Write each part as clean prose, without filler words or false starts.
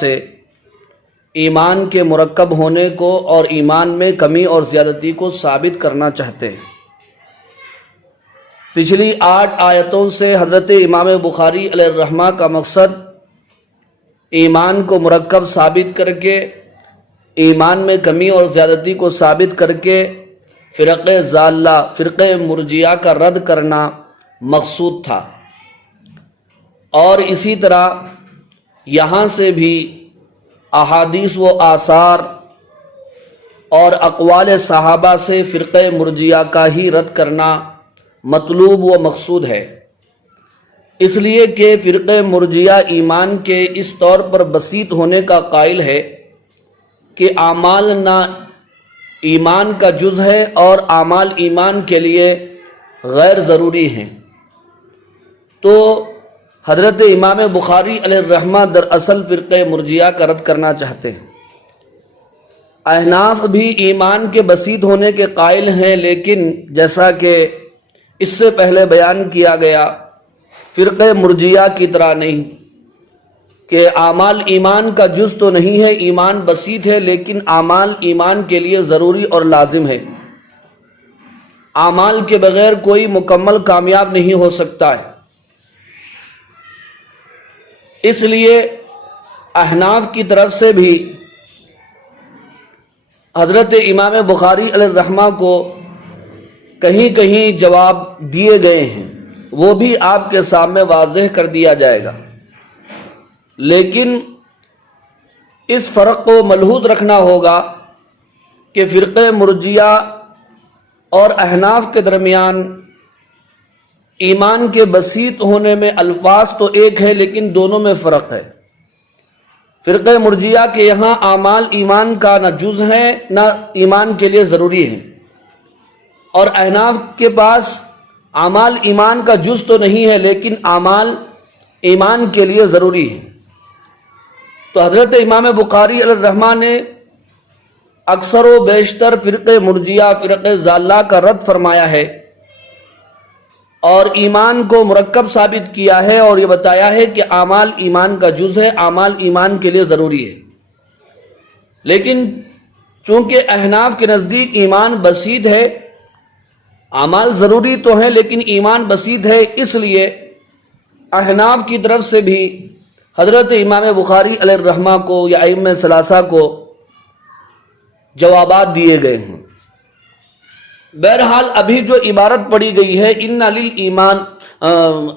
سے ایمان کے مرکب ہونے کو اور ایمان میں کمی اور زیادتی کو ثابت کرنا چاہتے ہیں۔ پچھلی 8 آیتوں سے حضرت امام بخاری علیہ الرحمہ کا مقصد ایمان کو مرکب ثابت کر کے، ایمان میں کمی اور زیادتی کو ثابت کر کے فرقہ ضالہ، فرقہ مرجیہ کا رد کرنا مقصود تھا۔ اور اسی طرح یہاں سے بھی احادیث و آثار اور اقوال صحابہ سے فرقہ مرجیہ کا ہی رد کرنا مطلوب و مقصود ہے، اس لیے کہ فرقہ مرجیہ ایمان کے اس طور پر بسیط ہونے کا قائل ہے کہ اعمال نہ ایمان کا جز ہے اور اعمال ایمان کے لیے غیر ضروری ہیں۔ تو حضرت امام بخاری علیہ الرحمہ دراصل فرقہ مرجیہ کا رد کرنا چاہتے ہیں۔ احناف بھی ایمان کے بسیط ہونے کے قائل ہیں، لیکن جیسا کہ اس سے پہلے بیان کیا گیا، فرقہ مرجیہ کی طرح نہیں کہ اعمال ایمان کا جز تو نہیں ہے، ایمان بسیط ہے، لیکن اعمال ایمان کے لیے ضروری اور لازم ہے۔ اعمال کے بغیر کوئی مکمل کامیاب نہیں ہو سکتا ہے۔ اس لیے احناف کی طرف سے بھی حضرت امام بخاری علیہ الرحمہ کو کہیں کہیں جواب دیے گئے ہیں، وہ بھی آپ کے سامنے واضح کر دیا جائے گا۔ لیکن اس فرق کو ملحوظ رکھنا ہوگا کہ فرقہ مرجیہ اور احناف کے درمیان ایمان کے بسیط ہونے میں الفاظ تو ایک ہے، لیکن دونوں میں فرق ہے۔ فرقہ مرجیہ کے یہاں اعمال ایمان کا نہ جز ہے نہ ایمان کے لیے ضروری ہے، اور احناف کے پاس اعمال ایمان کا جز تو نہیں ہے، لیکن اعمال ایمان کے لیے ضروری ہے۔ تو حضرت امام بخاری علیہ الرحمہ نے اکثر و بیشتر فرقہ مرجیہ، فرقہ ضالہ کا رد فرمایا ہے اور ایمان کو مرکب ثابت کیا ہے، اور یہ بتایا ہے کہ اعمال ایمان کا جز ہے، اعمال ایمان کے لیے ضروری ہے۔ لیکن چونکہ احناف کے نزدیک ایمان بسیط ہے، اعمال ضروری تو ہیں لیکن ایمان بسیط ہے، اس لیے احناف کی طرف سے بھی حضرت امام بخاری علیہ الرحمہ کو یا ائمہ ثلاثہ کو جوابات دیے گئے ہیں۔ بہرحال ابھی جو عبارت پڑھی گئی ہے ان للایمان،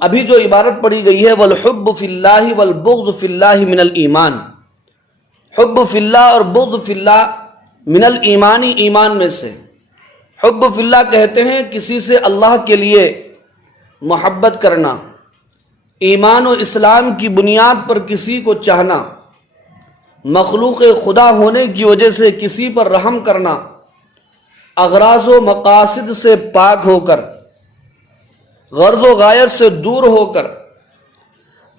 ابھی جو عبارت پڑھی گئی ہے والحب فی اللہ والبغض فی اللہ من الایمان، حب فی اللہ اور بغض فی اللہ من الایمان، ایمان میں سے۔ حب فی اللہ کہتے ہیں کسی سے اللہ کے لیے محبت کرنا، ایمان و اسلام کی بنیاد پر کسی کو چاہنا، مخلوق خدا ہونے کی وجہ سے کسی پر رحم کرنا، اغراض و مقاصد سے پاک ہو کر، غرض و غایت سے دور ہو کر۔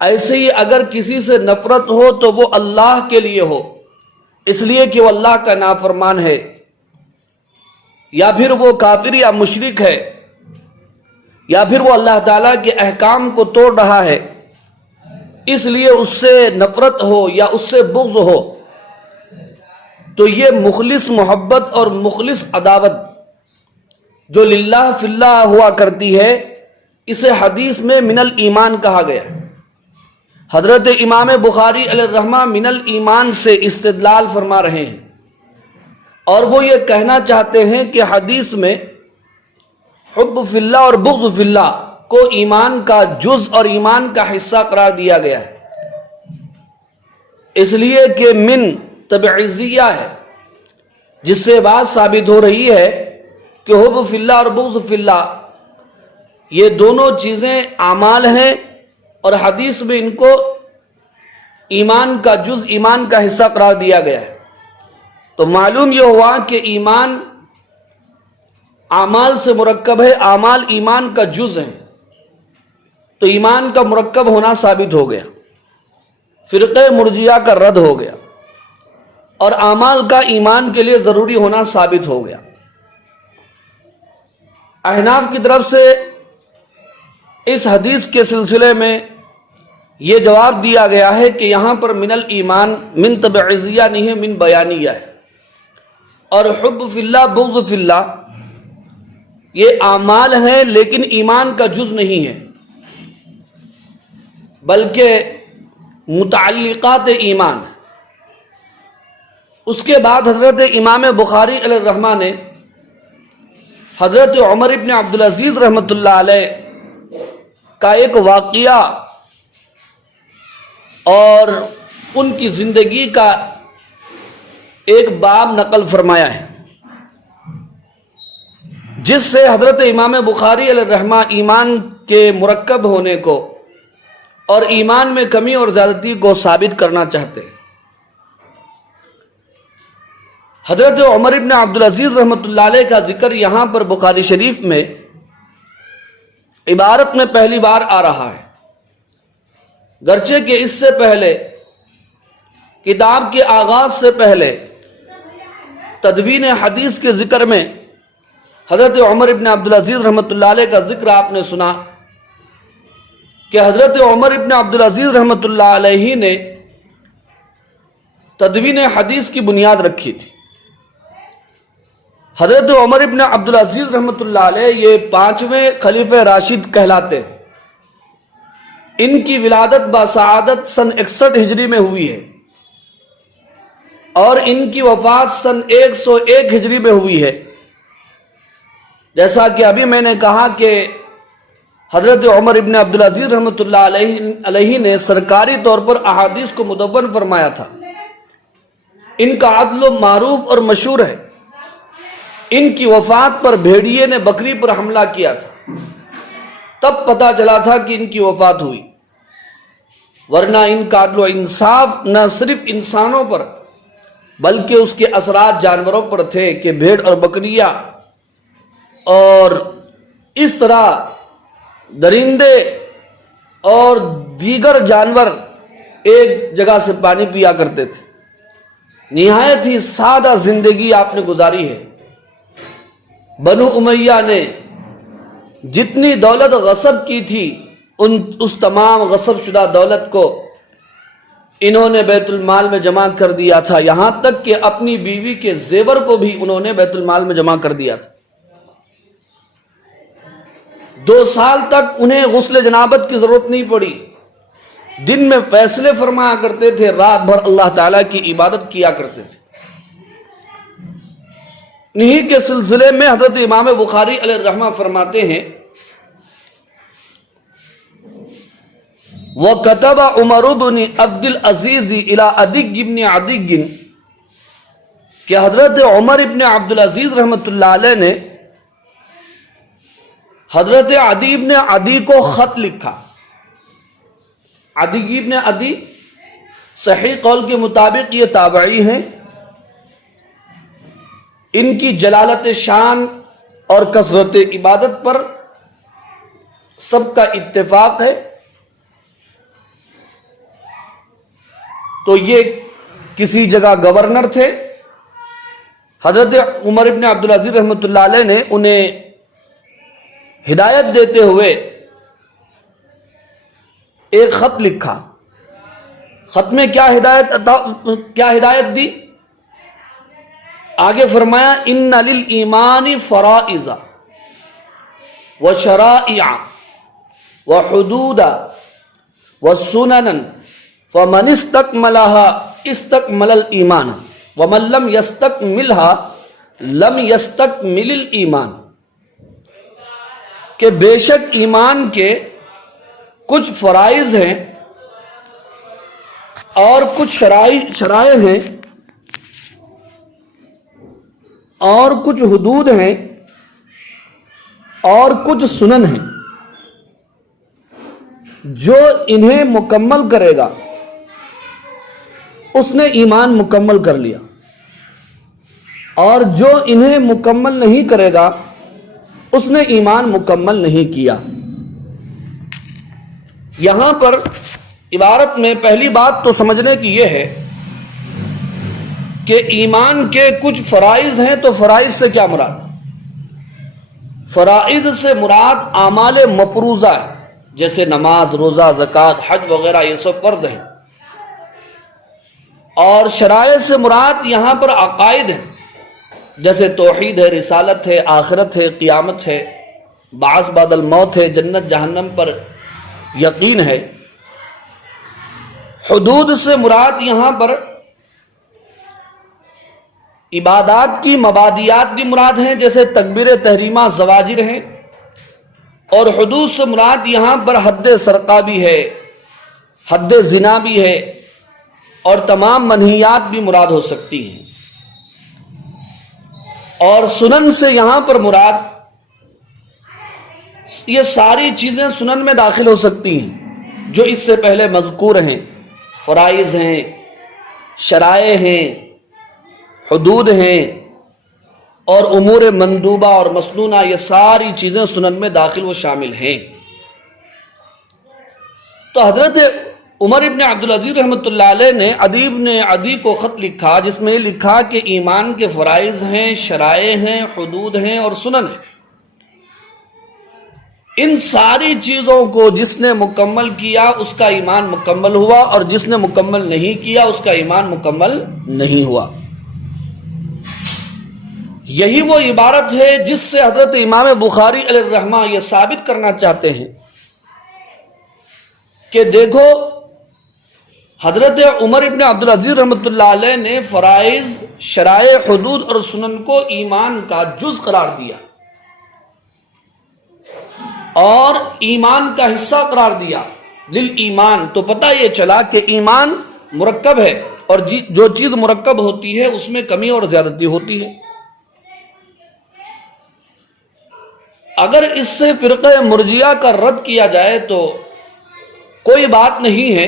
ایسے ہی اگر کسی سے نفرت ہو تو وہ اللہ کے لیے ہو، اس لیے کہ وہ اللہ کا نافرمان ہے، یا پھر وہ کافر یا مشرک ہے، یا پھر وہ اللہ تعالیٰ کے احکام کو توڑ رہا ہے، اس لیے اس سے نفرت ہو یا اس سے بغض ہو، تو یہ مخلص محبت اور مخلص عداوت جو للہ فی اللہ ہوا کرتی ہے، اسے حدیث میں من الایمان کہا گیا۔ حضرت امام بخاری علیہ الرحمہ من الایمان سے استدلال فرما رہے ہیں، اور وہ یہ کہنا چاہتے ہیں کہ حدیث میں حب فی اللہ اور بغض فی اللہ کو ایمان کا جز اور ایمان کا حصہ قرار دیا گیا ہے، اس لیے کہ من تبعیضیہ ہے، جس سے بات ثابت ہو رہی ہے کہ حب فی اللہ اور بغض فی اللہ یہ دونوں چیزیں اعمال ہیں، اور حدیث میں ان کو ایمان کا جز، ایمان کا حصہ قرار دیا گیا ہے۔ تو معلوم یہ ہوا کہ ایمان اعمال سے مرکب ہے، اعمال ایمان کا جز ہیں، تو ایمان کا مرکب ہونا ثابت ہو گیا، فرقہ مرجیہ کا رد ہو گیا، اور اعمال کا ایمان کے لیے ضروری ہونا ثابت ہو گیا۔ احناف کی طرف سے اس حدیث کے سلسلے میں یہ جواب دیا گیا ہے کہ یہاں پر من الایمان من تبعیضیہ نہیں ہے، من بیانیہ ہے، اور حب فی اللہ بغض فی اللہ یہ اعمال ہیں لیکن ایمان کا جز نہیں ہے، بلکہ متعلقات ایمان ہے۔ اس کے بعد حضرت امام بخاری علیہ الرحمہ نے حضرت عمر ابن عبدالعزیز رحمۃ اللہ علیہ کا ایک واقعہ اور ان کی زندگی کا ایک باب نقل فرمایا ہے، جس سے حضرت امام بخاری علیہ الرحمہ ایمان کے مرکب ہونے کو اور ایمان میں کمی اور زیادتی کو ثابت کرنا چاہتے ہیں۔ حضرت عمر ابن عبدالعزیز رحمۃ اللہ علیہ کا ذکر یہاں پر بخاری شریف میں عبارت میں پہلی بار آ رہا ہے، گرچہ کہ اس سے پہلے کتاب کے آغاز سے پہلے تدوین حدیث کے ذکر میں حضرت عمر ابن عبدالعزیز رحمۃ اللہ علیہ کا ذکر آپ نے سنا کہ حضرت عمر ابن عبدالعزیز رحمۃ اللہ علیہ نے تدوین حدیث کی بنیاد رکھی تھی۔ حضرت عمر ابن عبدالعزیز رحمۃ اللہ علیہ یہ 5ویں خلیفہ راشد کہلاتے ہیں۔ ان کی ولادت بسعادت سن 61 ہجری میں ہوئی ہے اور ان کی وفات سن 101 ہجری میں ہوئی ہے۔ جیسا کہ ابھی میں نے کہا کہ حضرت عمر ابن عبدالعزیز رحمۃ اللہ علیہ نے سرکاری طور پر احادیث کو مدون فرمایا تھا۔ ان کا عدل و معروف اور مشہور ہے۔ ان کی وفات پر بھیڑیے نے بکری پر حملہ کیا تھا، تب پتا چلا تھا کہ ان کی وفات ہوئی، ورنہ ان کا عدل و انصاف نہ صرف انسانوں پر بلکہ اس کے اثرات جانوروں پر تھے کہ بھیڑ اور بکریاں اور اس طرح درندے اور دیگر جانور ایک جگہ سے پانی پیا کرتے تھے۔ نہایت ہی سادہ زندگی آپ نے گزاری ہے۔ بنو امیہ نے جتنی دولت غصب کی تھی اس تمام غصب شدہ دولت کو انہوں نے بیت المال میں جمع کر دیا تھا، یہاں تک کہ اپنی بیوی کے زیور کو بھی انہوں نے بیت المال میں جمع کر دیا تھا۔ 2 سال تک انہیں غسل جنابت کی ضرورت نہیں پڑی، دن میں فیصلے فرمایا کرتے تھے، رات بھر اللہ تعالیٰ کی عبادت کیا کرتے تھے۔ انہی کے سلسلے میں حضرت امام بخاری علیہ الرحمہ فرماتے ہیں وَكَتَبَ عُمَرُ بْنِ عبد العزیز إِلَىٰ عَدِيِّ بْنِ عَدِيٍّ کہ حضرت عمر ابن عبدالعزیز رحمۃ اللہ علیہ نے حضرت عدی ابن عدی کو خط لکھا۔ عدی ابن عدی صحیح قول کے مطابق یہ تابعی ہیں۔ ان کی جلالت شان اور کثرت عبادت پر سب کا اتفاق ہے، تو یہ کسی جگہ گورنر تھے۔ حضرت عمر ابن عبدالعزیز رحمۃ اللہ علیہ نے انہیں ہدایت دیتے ہوئے ایک خط لکھا۔ خط میں کیا ہدایت دی؟ آگے فرمایا ان للایمان فرائض وشرائع وحدودا وسننا فمن استکملها استکمل الایمان ومن لم یستکملها لم یستکمل الایمان، کہ بے شک ایمان کے کچھ فرائض ہیں اور کچھ شرائع ہیں اور کچھ حدود ہیں اور کچھ سنن ہیں، جو انہیں مکمل کرے گا اس نے ایمان مکمل کر لیا، اور جو انہیں مکمل نہیں کرے گا اس نے ایمان مکمل نہیں کیا۔ یہاں پر عبارت میں پہلی بات تو سمجھنے کی یہ ہے کہ ایمان کے کچھ فرائض ہیں، تو فرائض سے کیا مراد؟ فرائض سے مراد اعمال مفروضہ ہے، جیسے نماز، روزہ، زکوٰۃ، حج وغیرہ، یہ سب فرض ہیں۔ اور شرائع سے مراد یہاں پر عقائد ہیں، جیسے توحید ہے، رسالت ہے، آخرت ہے، قیامت ہے، بعث بعد الموت ہے، جنت جہنم پر یقین ہے۔ حدود سے مراد یہاں پر عبادات کی مبادیات بھی مراد ہیں، جیسے تکبیر تحریمہ، زواجر ہیں۔ اور حدود سے مراد یہاں پر حد سرقہ بھی ہے، حد زنا بھی ہے، اور تمام منہیات بھی مراد ہو سکتی ہیں۔ اور سنن سے یہاں پر مراد یہ ساری چیزیں سنن میں داخل ہو سکتی ہیں جو اس سے پہلے مذکور ہیں، فرائض ہیں، شرائع ہیں، حدود ہیں، اور امور مندوبہ اور مسنونہ، یہ ساری چیزیں سنن میں داخل و شامل ہیں۔ تو حضرت عمر ابن عبدالعزیز رحمۃ اللہ علیہ نے ادی ابن عدی کو خط لکھا، جس میں لکھا کہ ایمان کے فرائض ہیں، شرائع ہیں، حدود ہیں اور سنن ہیں۔ ان ساری چیزوں کو جس نے مکمل کیا اس کا ایمان مکمل ہوا، اور جس نے مکمل نہیں کیا اس کا ایمان مکمل نہیں ہوا۔ یہی وہ عبارت ہے جس سے حضرت امام بخاری علیہ الرحمہ یہ ثابت کرنا چاہتے ہیں کہ دیکھو، حضرت عمر ابن عبدالعزیز رحمۃ اللہ علیہ نے فرائض، شرائع، حدود اور سنن کو ایمان کا جز قرار دیا اور ایمان کا حصہ قرار دیا للایمان۔ تو پتہ یہ چلا کہ ایمان مرکب ہے، اور جو چیز مرکب ہوتی ہے اس میں کمی اور زیادتی ہوتی ہے۔ اگر اس سے فرقہ مرجیہ کا رد کیا جائے تو کوئی بات نہیں ہے،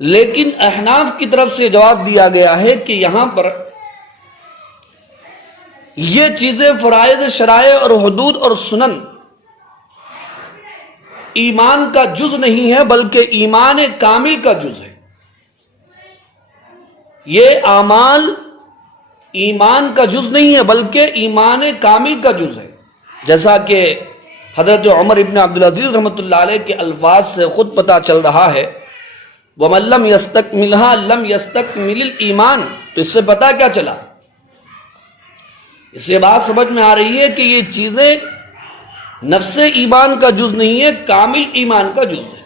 لیکن احناف کی طرف سے جواب دیا گیا ہے کہ یہاں پر یہ چیزیں فرائض، شرائع اور حدود اور سنن ایمان کا جز نہیں ہے، بلکہ ایمان کامل کا جز ہے۔ یہ اعمال ایمان کا جز نہیں ہے بلکہ ایمان کامل کا جز ہے، جیسا کہ حضرت عمر ابن عبدالعزیز رحمۃ اللہ علیہ کے الفاظ سے خود پتہ چل رہا ہے، وَمَن لَّمْ يَسْتَكْمِلْهَا لَّمْ يَسْتَكْمِلِ الْإِيمَانِ۔ تو اس سے پتہ کیا چلا؟ اس سے بات سمجھ میں آ رہی ہے کہ یہ چیزیں نفس ایمان کا جز نہیں ہے، کامل ایمان کا جز ہے۔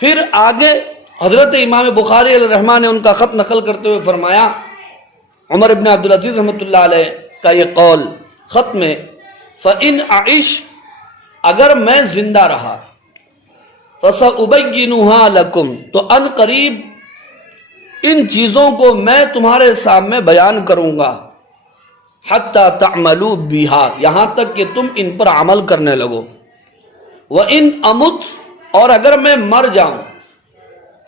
پھر آگے حضرت امام بخاری علیہ الرحمہ نے ان کا خط نقل کرتے ہوئے فرمایا، عمر ابن عبدالعزیز رحمۃ اللہ علیہ کا یہ قول خط میں، فَإِنْ أَعِشْ، اگر میں زندہ رہا، فَسَأُبَيِّنُهَا لَكُمْ، تو ان قریب ان چیزوں کو میں تمہارے سامنے بیان کروں گا، حَتَّى تَعْمَلُوا بِهَا، یہاں تک کہ تم ان پر عمل کرنے لگو۔ وَإِنْ أَمُتْ، اور اگر میں مر جاؤں،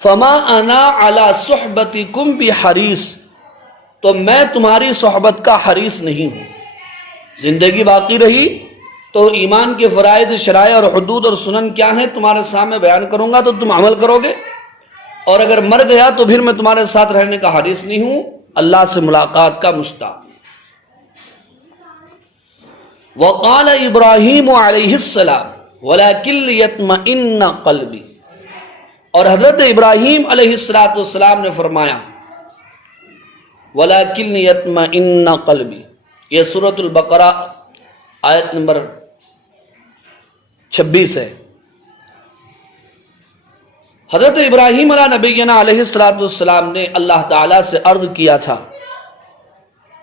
فَمَا أَنَا عَلَى صُحْبَتِكُمْ بِحَرِيصٍ، تو میں تمہاری صحبت کا حریص نہیں ہوں۔ زندگی باقی رہی تو ایمان کے فرائض، شرائع اور حدود اور سنن کیا ہیں تمہارے سامنے بیان کروں گا تو تم عمل کرو گے، اور اگر مر گیا تو پھر میں تمہارے ساتھ رہنے کا حریص نہیں ہوں، اللہ سے ملاقات کا مشتاق۔ وقال ابراہیم علیہ السلام ولکن لیطمئن قلبی، اور حضرت ابراہیم علیہ السلام نے فرمایا وَلَكِنْ يَطْمَئِنَّ قَلْبِي، یہ سورۃ البقرہ آیت نمبر 26 ہے۔ حضرت ابراہیم علیہ نبینا علیہ السلام نے اللہ تعالیٰ سے عرض کیا تھا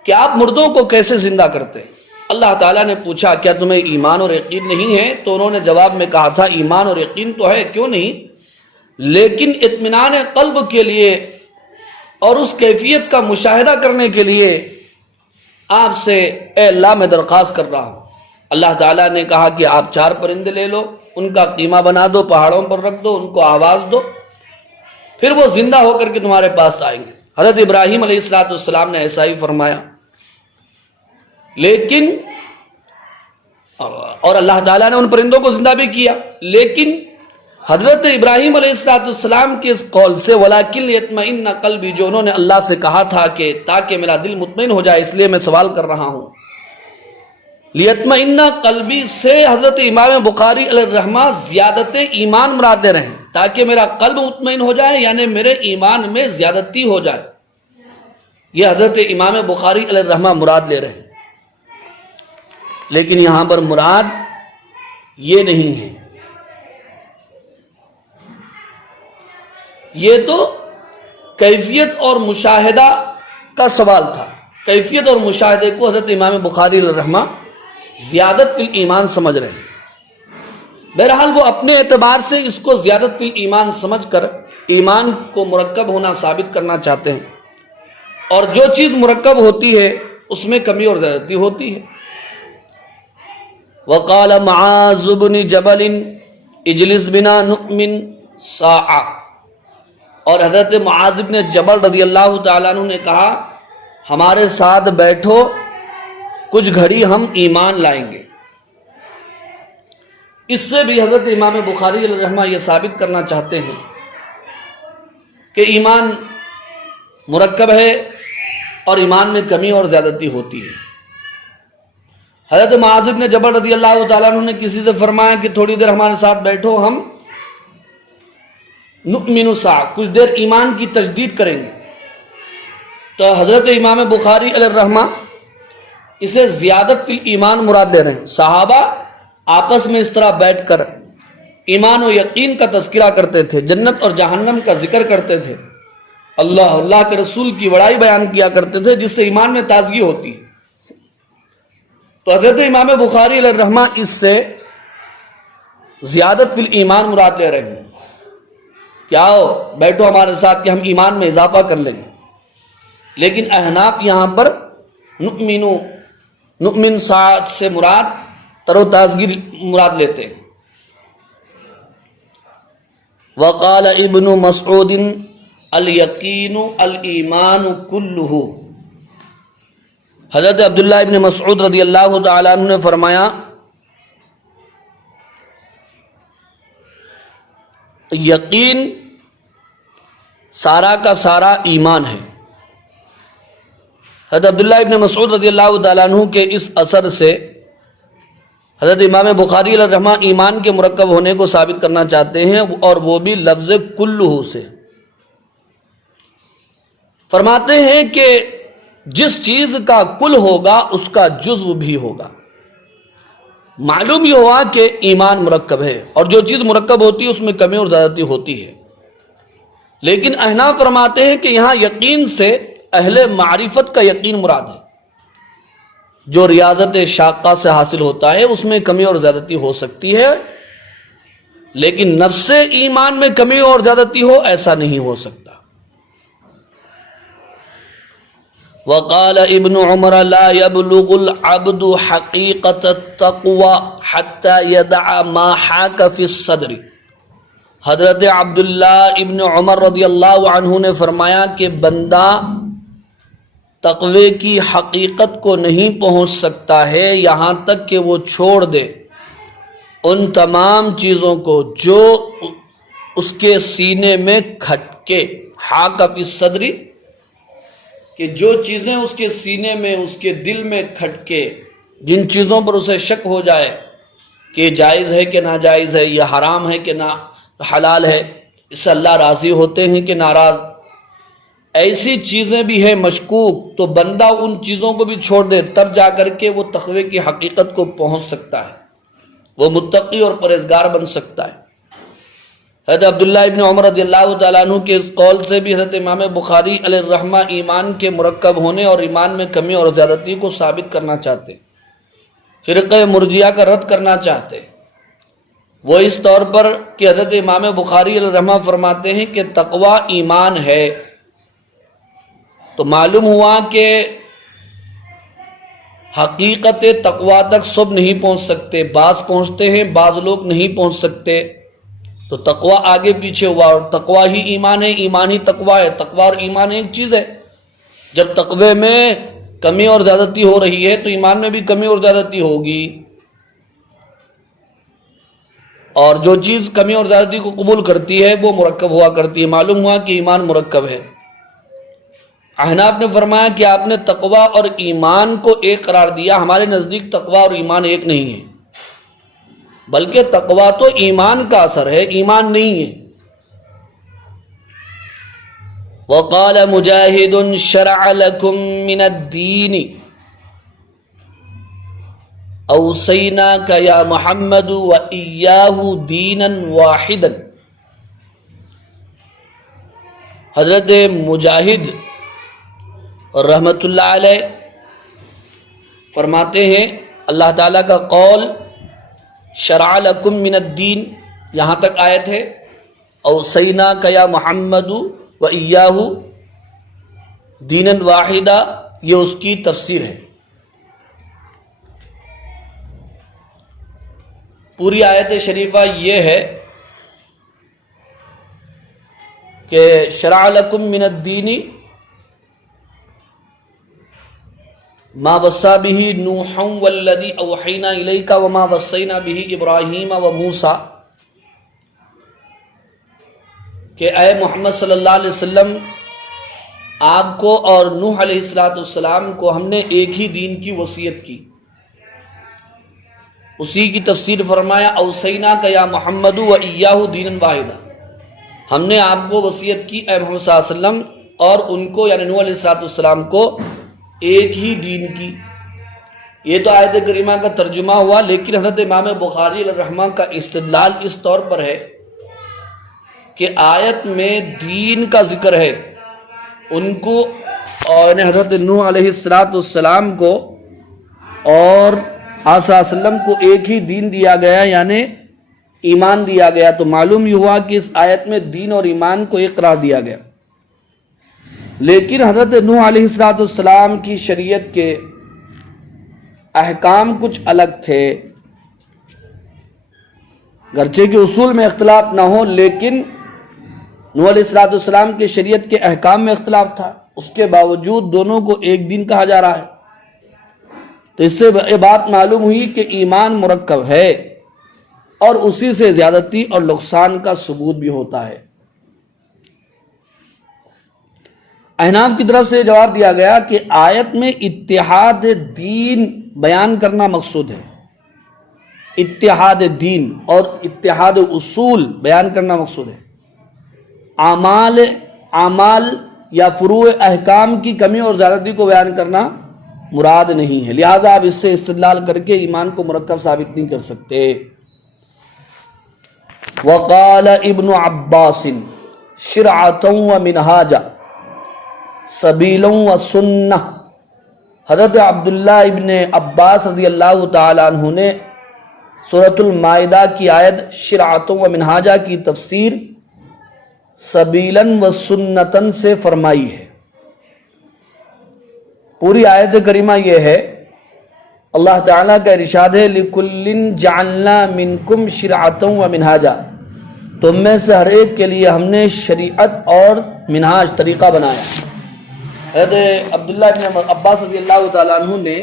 کہ آپ مردوں کو کیسے زندہ کرتے ہیں؟ اللہ تعالیٰ نے پوچھا کیا تمہیں ایمان اور یقین نہیں ہے؟ تو انہوں نے جواب میں کہا تھا ایمان اور یقین تو ہے، کیوں نہیں، لیکن اطمینان قلب کے لیے اور اس کیفیت کا مشاہدہ کرنے کے لیے آپ سے اے اللہ میں درخواست کر رہا ہوں۔ اللہ تعالیٰ نے کہا کہ آپ 4 پرندے لے لو، ان کا قیمہ بنا دو، پہاڑوں پر رکھ دو، ان کو آواز دو، پھر وہ زندہ ہو کر کے تمہارے پاس آئیں گے۔ حضرت ابراہیم علیہ السلام نے ایسا ہی فرمایا، لیکن اور اللہ تعالیٰ نے ان پرندوں کو زندہ بھی کیا، لیکن حضرت ابراہیم علیہ السلام کے اس قول سے وَلَكِنْ لِيَطْمَئِنَّ قَلْبِي، جو انہوں نے اللہ سے کہا تھا کہ تاکہ میرا دل مطمئن ہو جائے، اس لیے میں سوال کر رہا ہوں، لیطمئن قلبی سے حضرت امام بخاری علیہ الرحمہ زیادت ایمان مراد لے رہے ہیں، تاکہ میرا قلب مطمئن ہو جائے، یعنی میرے ایمان میں زیادتی ہو جائے. یہ حضرت امام بخاری علیہ الرحمہ مراد لے رہے ہیں. لیکن یہاں پر مراد یہ نہیں ہے. یہ تو کیفیت اور مشاہدہ کا سوال تھا. کیفیت اور مشاہدے کو حضرت امام بخاری علیہ الرحمہ زیادت فی ایمان سمجھ رہے ہیں. بہرحال وہ اپنے اعتبار سے اس کو زیادت فی ایمان سمجھ کر ایمان کو مرکب ہونا ثابت کرنا چاہتے ہیں، اور جو چیز مرکب ہوتی ہے اس میں کمی اور زیادتی ہوتی ہے. وقال معاذ بن جبل اجلس بنا نؤمن ساعہ، اور حضرت معاذ بن جبل رضی اللہ تعالیٰ عنہ نے کہا ہمارے ساتھ بیٹھو، کچھ گھڑی ہم ایمان لائیں گے. اس سے بھی حضرت امام بخاری علیہ الرحمہ یہ ثابت کرنا چاہتے ہیں کہ ایمان مرکب ہے اور ایمان میں کمی اور زیادتی ہوتی ہے. حضرت معاذ بن جبل رضی اللہ تعالیٰ عنہ نے کسی سے فرمایا کہ تھوڑی دیر ہمارے ساتھ بیٹھو، ہم نؤمن ساعہ، کچھ دیر ایمان کی تجدید کریں گے. تو حضرت امام بخاری علیہ الرحمہ اسے زیادت فی ایمان مراد لے رہے ہیں. صحابہ آپس میں اس طرح بیٹھ کر ایمان و یقین کا تذکرہ کرتے تھے، جنت اور جہنم کا ذکر کرتے تھے، اللہ کے رسول کی بڑائی بیان کیا کرتے تھے، جس سے ایمان میں تازگی ہوتی ہے. تو حضرت امام بخاری علیہ الرحمہ اس سے زیادت فی ایمان مراد لے رہے ہیں. کیا ہو بیٹھو ہمارے ساتھ کہ ہم ایمان میں اضافہ کر لیں گے. لیکن احناف یہاں پر نؤمن ساعت سے مراد تر و تازگی مراد لیتے ہیں. وقال ابن مسعود الیقین الایمان کلہ، حضرت عبداللہ ابن مسعود رضی اللہ تعالیٰ عنہ نے فرمایا یقین سارا کا سارا ایمان ہے. حضرت عبداللہ ابن مسعود رضی اللہ تعالیٰ عنہ کے اس اثر سے حضرت امام بخاری علیہ الرحمہ ایمان کے مرکب ہونے کو ثابت کرنا چاہتے ہیں، اور وہ بھی لفظ کلہ سے. فرماتے ہیں کہ جس چیز کا کل ہوگا اس کا جزو بھی ہوگا. معلوم یہ ہوا کہ ایمان مرکب ہے، اور جو چیز مرکب ہوتی ہے اس میں کمی اور زیادتی ہوتی ہے. لیکن احناف فرماتے ہیں کہ یہاں یقین سے اہل معرفت کا یقین مراد ہے. جو ریاضت شاقہ سے حاصل ہوتا ہے اس میں کمی اور زیادتی ہو سکتی ہے، لیکن نفس ایمان میں کمی اور زیادتی ہو ایسا نہیں ہو سکتا. وقال ابن عمر لا يبلغ العبد حقیقت التقوى حتى يدع ما حاك في الصدر. حضرت عبداللہ ابن عمر رضی اللہ عنہ نے فرمایا کہ بندہ تقوی کی حقیقت کو نہیں پہنچ سکتا ہے یہاں تک کہ وہ چھوڑ دے ان تمام چیزوں کو جو اس کے سینے میں کھٹکے. حاک فی الصدر، کہ جو چیزیں اس کے سینے میں، اس کے دل میں کھٹکے، جن چیزوں پر اسے شک ہو جائے کہ جائز ہے کہ ناجائز ہے، یا حرام ہے کہ نہ حلال ہے، اس سے اللہ راضی ہوتے ہیں کہ ناراض، ایسی چیزیں بھی ہیں مشکوک، تو بندہ ان چیزوں کو بھی چھوڑ دے، تب جا کر کے وہ تقوی کی حقیقت کو پہنچ سکتا ہے، وہ متقی اور پرہیزگار بن سکتا ہے. حضرت عبداللہ ابن عمر رضی اللہ تعالیٰ عنہ کے اس قول سے بھی حضرت امام بخاری علیہ الرحمہ ایمان کے مرکب ہونے اور ایمان میں کمی اور زیادتی کو ثابت کرنا چاہتے، فرقہ مرجیہ کا رد کرنا چاہتے. وہ اس طور پر کہ حضرت امام بخاری علیہ الرحمہ فرماتے ہیں کہ تقوی ایمان ہے، تو معلوم ہوا کہ حقیقت تقوی تک سب نہیں پہنچ سکتے، بعض پہنچتے ہیں، بعض لوگ نہیں پہنچ سکتے. تو تقوی آگے پیچھے ہوا، اور تقوی ہی ایمان ہے، ایمان ہی تقوی ہے. تقوی اور ایمان ایک چیز ہے. جب تقوی میں کمی اور زیادتی ہو رہی ہے تو ایمان میں بھی کمی اور زیادتی ہوگی، اور جو چیز کمی اور زیادتی کو قبول کرتی ہے وہ مرکب ہوا کرتی ہے. معلوم ہوا کہ ایمان مرکب ہے. احناف نے فرمایا کہ آپ نے تقوی اور ایمان کو ایک قرار دیا. ہمارے نزدیک تقوی اور ایمان ایک نہیں ہے، بلکہ تقوی تو ایمان کا اثر ہے، ایمان نہیں ہے. وقال مجاہد شرع لکم من الدین اوصیناک یا محمد وإیاہ دینا واحدا. حضرت مجاہد رحمت اللہ علیہ فرماتے ہیں اللہ تعالیٰ کا قول شرع لکم من الدین، یہاں تک آیت ہے اوصیناک یا محمد وإیاہ دینا واحدا، یہ اس کی تفسیر ہے. پوری آیت شریفہ یہ ہے کہ شرع لکم من الدین ما وصى به نوح والذی اوحینا الیک وما وصینا به ابراہیم وموسیٰ، کہ اے محمد صلی اللہ علیہ وسلم، آپ کو اور نوح علیہ السلام کو ہم نے ایک ہی دین کی وصیت کی. اسی کی تفسیر فرمایا اوصیناک یا محمد وإیاہ دینا واحدا، ہم نے آپ کو وصیت کی اے محمد صلی اللہ علیہ وسلم اور ان کو یعنی نوح علیہ السلام کو ایک ہی دین کی. یہ تو آیت کریمہ کا ترجمہ ہوا، لیکن حضرت امام بخاری علیہ الرحمہ کا استدلال اس طور پر ہے کہ آیت میں دین کا ذکر ہے، ان کو اور حضرت نوح علیہ السلام کو اور آپ صلی اللہ علیہ وسلم کو ایک ہی دین دیا گیا، یعنی ایمان دیا گیا. تو معلوم یہ ہوا کہ اس آیت میں دین اور ایمان کو ایک قرار دیا گیا. لیکن حضرت نوح علیہ السلام کی شریعت کے احکام کچھ الگ تھے، گرچہ کہ اصول میں اختلاف نہ ہو، لیکن نوح علیہ السلام کے شریعت کے احکام میں اختلاف تھا، اس کے باوجود دونوں کو ایک دین کہا جا رہا ہے. تو اس سے یہ بات معلوم ہوئی کہ ایمان مرکب ہے اور اسی سے زیادتی اور نقصان کا ثبوت بھی ہوتا ہے. احناف کی طرف سے جواب دیا گیا کہ آیت میں اتحاد دین بیان کرنا مقصود ہے، اتحاد دین اور اتحاد اصول بیان کرنا مقصود ہے. اعمال یا فروع احکام کی کمی اور زیادتی کو بیان کرنا مراد نہیں ہے، لہذا آپ اس سے استدلال کر کے ایمان کو مرکب ثابت نہیں کر سکتے. وقال ابن عباس شرعۃ ومنہاجا سبیل وسنہ. حضرت عبداللہ ابن عباس رضی اللہ تعالی عنہ نے سورۃ المائدہ کی آیت شرعۃ ومنہاجا کی تفسیر سبیلاً وسنتاً سے فرمائی ہے. پوری آیت کریمہ یہ ہے، اللہ تعالیٰ کا ارشاد ہے لِكُلٍّ جَعَلْنَا مِنْكُمْ شِرْعَةً وَمِنْهَاجًا، تم میں سے ہر ایک کے لیے ہم نے شریعت اور منہاج طریقہ بنایا. حضرت عبداللہ ابن عباس رضی اللہ تعالیٰ عنہ نے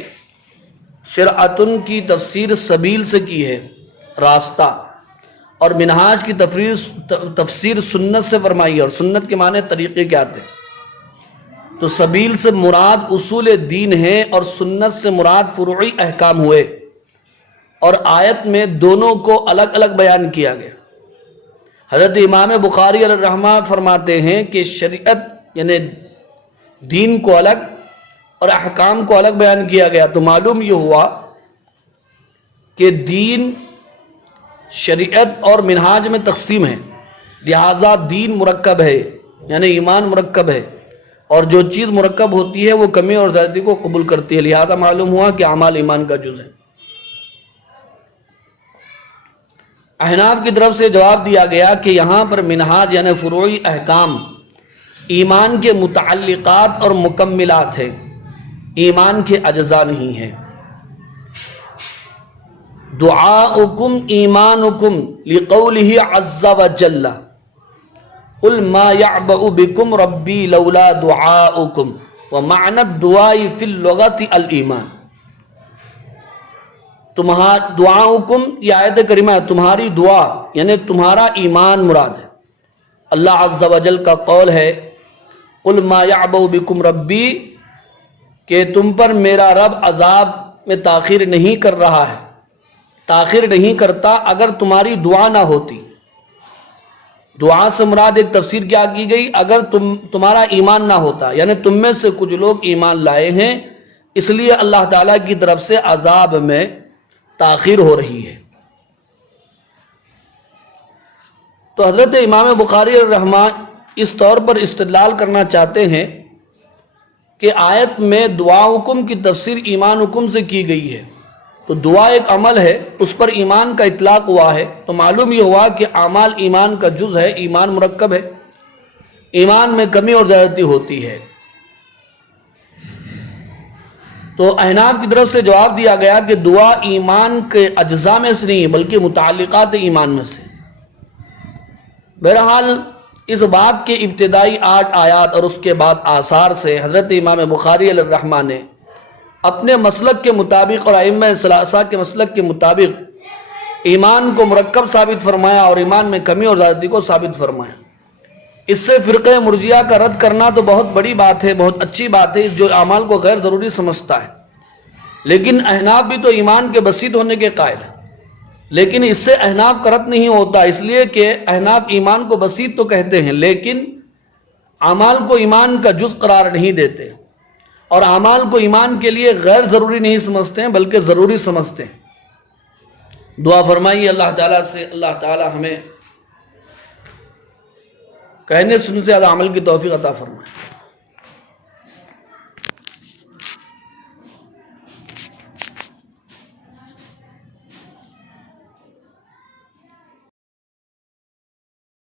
شرعتن کی تفسیر سبیل سے کی ہے، راستہ، اور منہاج کی تفسیر سنت سے فرمائی ہے، اور سنت کے معنی طریقے کے آتے ہیں. تو سبیل سے مراد اصول دین ہے اور سنت سے مراد فروعی احکام ہوئے، اور آیت میں دونوں کو الگ الگ بیان کیا گیا. حضرت امام بخاری علیہ الرحمہ فرماتے ہیں کہ شریعت یعنی دین کو الگ اور احکام کو الگ بیان کیا گیا. تو معلوم یہ ہوا کہ دین شریعت اور منہاج میں تقسیم ہے، لہذا دین مرکب ہے یعنی ایمان مرکب ہے، اور جو چیز مرکب ہوتی ہے وہ کمی اور زیادتی کو قبول کرتی ہے، لہذا معلوم ہوا کہ اعمال ایمان کا جز ہے. احناف کی طرف سے جواب دیا گیا کہ یہاں پر منہاج یعنی فروعی احکام ایمان کے متعلقات اور مکملات ہیں، ایمان کے اجزاء نہیں ہیں. دعاؤکم ایمانکم لقولہ عز وجل قل ما يعبأ بكم ربی لولا دعاؤکم ومعنى الدعاء فی اللغت الایمان. دعاؤکم یہ آیت کریمہ تمہاری دعا یعنی تمہارا ایمان مراد ہے. اللہ عز و جل کا قول ہے قل ما یعبأ بکم ربی، کہ تم پر میرا رب عذاب میں تاخیر نہیں کر رہا ہے، تاخیر نہیں کرتا اگر تمہاری دعا نہ ہوتی۔ دعا سے مراد ایک تفسیر کیا کی گئی، اگر تمہارا ایمان نہ ہوتا، یعنی تم میں سے کچھ لوگ ایمان لائے ہیں اس لیے اللہ تعالیٰ کی طرف سے عذاب میں تاخیر ہو رہی ہے۔ تو حضرت امام بخاری علیہ الرحمہ اس طور پر استدلال کرنا چاہتے ہیں کہ آیت میں دعا حکم کی تفسیر ایمان حکم سے کی گئی ہے، تو دعا ایک عمل ہے، اس پر ایمان کا اطلاق ہوا ہے، تو معلوم یہ ہوا کہ اعمال ایمان کا جز ہے، ایمان مرکب ہے، ایمان میں کمی اور زیادتی ہوتی ہے۔ تو احناف کی طرف سے جواب دیا گیا کہ دعا ایمان کے اجزاء میں سے نہیں بلکہ متعلقات ایمان میں سے۔ بہرحال اس باب کے ابتدائی 8 آیات اور اس کے بعد آثار سے حضرت امام بخاری علیہ الرحمہ نے اپنے مسلک کے مطابق اور ائمہ ثلاثہ کے مسلک کے مطابق ایمان کو مرکب ثابت فرمایا اور ایمان میں کمی اور زیادتی کو ثابت فرمایا۔ اس سے فرقہ مرجیہ کا رد کرنا تو بہت بڑی بات ہے، بہت اچھی بات ہے، جو اعمال کو غیر ضروری سمجھتا ہے، لیکن احناف بھی تو ایمان کے بسیط ہونے کے قائل ہیں، لیکن اس سے احناف کا رد نہیں ہوتا، اس لیے کہ احناف ایمان کو بسیط تو کہتے ہیں لیکن اعمال کو ایمان کا جز قرار نہیں دیتے، اور اعمال کو ایمان کے لیے غیر ضروری نہیں سمجھتے ہیں بلکہ ضروری سمجھتے ہیں۔ دعا فرمائیے اللہ تعالیٰ سے، اللہ تعالیٰ ہمیں کہنے سننے سے زیادہ عمل کی توفیق عطا فرمائے۔